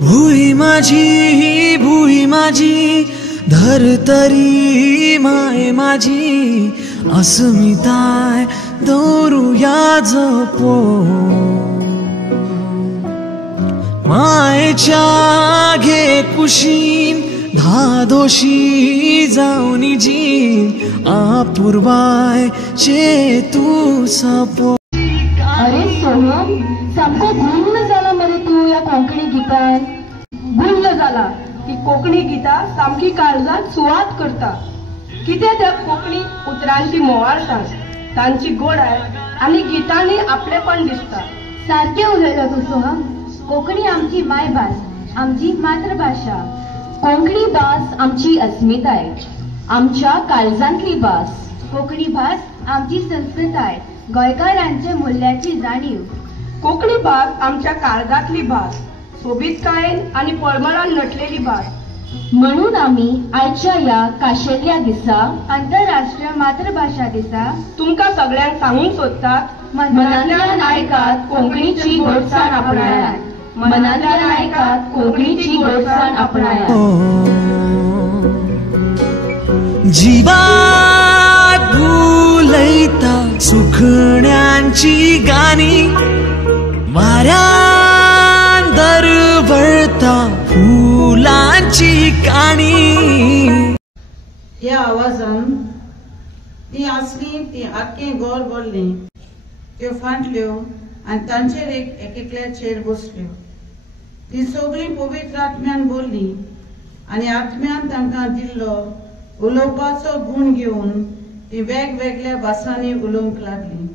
भुई माझी धरतरी माय माझी अस्मिताय दौरुया जपो मायेच्या घे कुशीन धादोशी जाऊनी जीन आपूर्वाय चे तू सपो। अरे सोहम सामको गुंग झाला मरे तू या कोंकणी गीतान। गुंग झाला की कोंकणी गीता सामकी काळजात सुवात करता। कितें त्या कोंकणी उतरांची मोवाळसाण तांची गोडाय आनी गीतांनी आपलेपण दिसता। सारकें उलयलो तूं सोहम। कोंकणी आमची मायभास, आमची मातृभाषा। कोंकणी भास आमची अस्मिताय, आमच्या काळजांतली भास। कोंकणी भास आमची संस्कृताय, गोंयकारांचे मूल्याची जाणीव। कोंकणी भास आमच्या काळजांतली भास, सोबीतकायेन आनी पळमळान नटलेली भास। म्हणून आमी आयच्या या खाशेल्या दिसा आंतरराष्ट्रीय मातृभाषा दिसा तुमकां सगळ्यांक सांगूंक सोदतात, मनांतल्यान आयकात कोंकणीची गोडसाण आपणायात। मनांतल्यान आयकात कोंकणीची गोडसाण आपणायात। जीवात भुलयता सुखण्यांची गाणी वाऱ्यान दरवळता फुलांची काणी। त्या आवाजान ती आसली ती आख्खें गोर बोल्लें। त्यो फाटल्यो आनी तांचेर एकेकल्याचेर बसल्यो। ती सगळी पवित्र आत्म्यान बोल्ली आनी आत्म्यान तांकां दिल्लो उलोवपाचो गूण घेवन ती वेगवेगळ्या भासांनी उलोवंक लागली।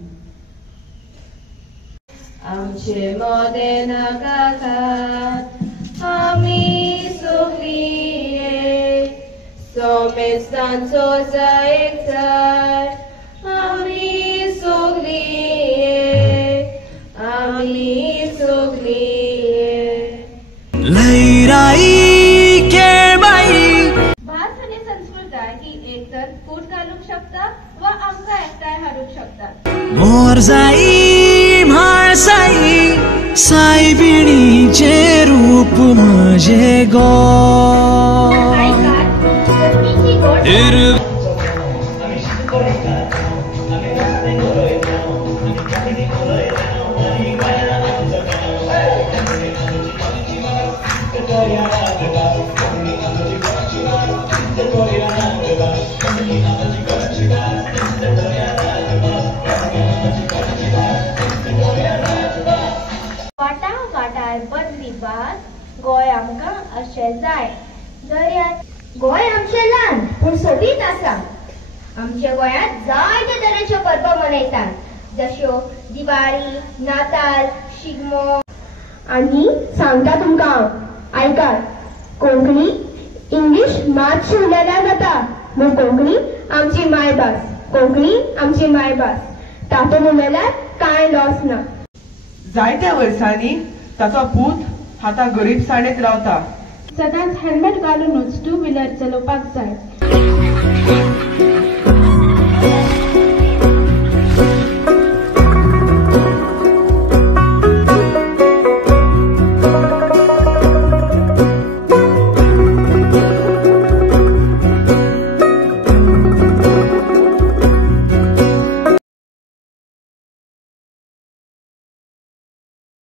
आमचे मोदे नागाखात आमी सोगलीं सोमेच तांचो जायक जाय। आमी सोगलीं लैराई खेळबाई। भास आनी संस्कृताय ही एक तर फूट घालूंक शकता वा आमकां एकठांय हाडूंक शकता। मोरजाई म्हाळसाई सायबिणीचे रूप म्हजे गोंय। वाटार बदली भास गोंय आमकां अशें जाय। दर्यात गोंय आमचें ल्हान पूण सोबीत आसा। आमच्या गोंयांत जायते तरेच्यो परबो मनयतात, जश्यो दिवाळी, नाताल, शिगमो। आनी सांगता तुमकां आयकात, कोंकणी इंग्लीश मातशी उलयल्यार जाता, पूण कोंकणी आमची मायभास। कोंकणी आमची मायभास, तातूंत उलयल्यार कांय लॉस ना। जायत्या वर्सांनी ताचो पूत आतां गरीबसाणेंत रावता। सदांच हेल्मेट घालूनच टू व्हिलर चलोवपाक जाय।